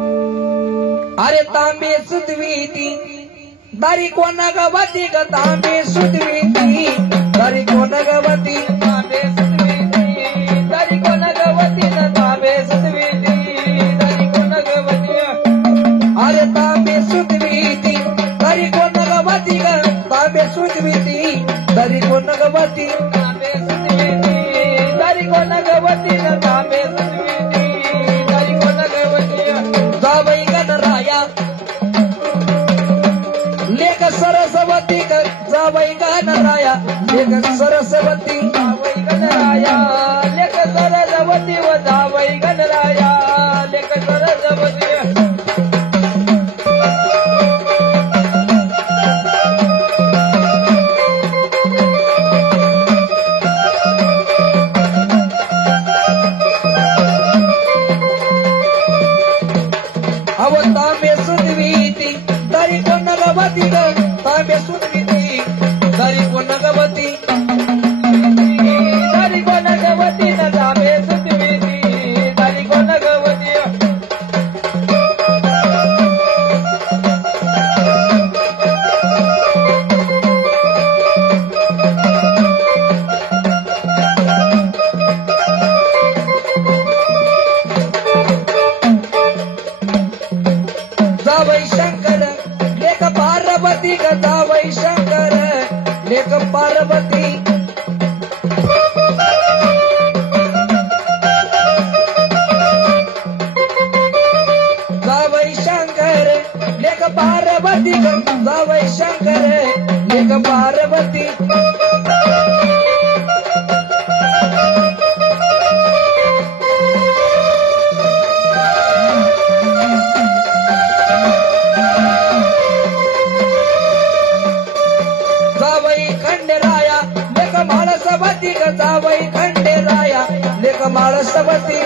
अरे तांबे सुतवीती दारी कोण गवती ग तांबे सुतवीती दारी कोण गवती तांबे सुतवीती दारी कोण गवती न तांबे सुतवीती दारी कोण गवती अरे तांबे सुतवीती दारी कोण गवती ग तांबे सुतवीती दारी कोण गवती तांबे सुतवीती दारी कोण गवती न तांबे सुतवीती दारी कोण गवती जावई गणराया लेख सरस्वती जावई गणराया लेख सरस्वती जावई गणराया लेख सरस्वती व जावई गणराया लेख सरस्वती अव तांबे सुतवीती दारी कोण गवती ग तांबे सुतवीती दारी कोण गवती दारी कोण गवती न तांबे सुतवीती दारी कोण गवती जावई शंकर लेख पार्वती ग जावई शंकर लेख पार्वती जावई शंकर लेख पार्वती ग जावई शंकर लेख पार्वती जावई खंडेराया लेख माळसवती ग जावई खंडेराया लेख माळसवती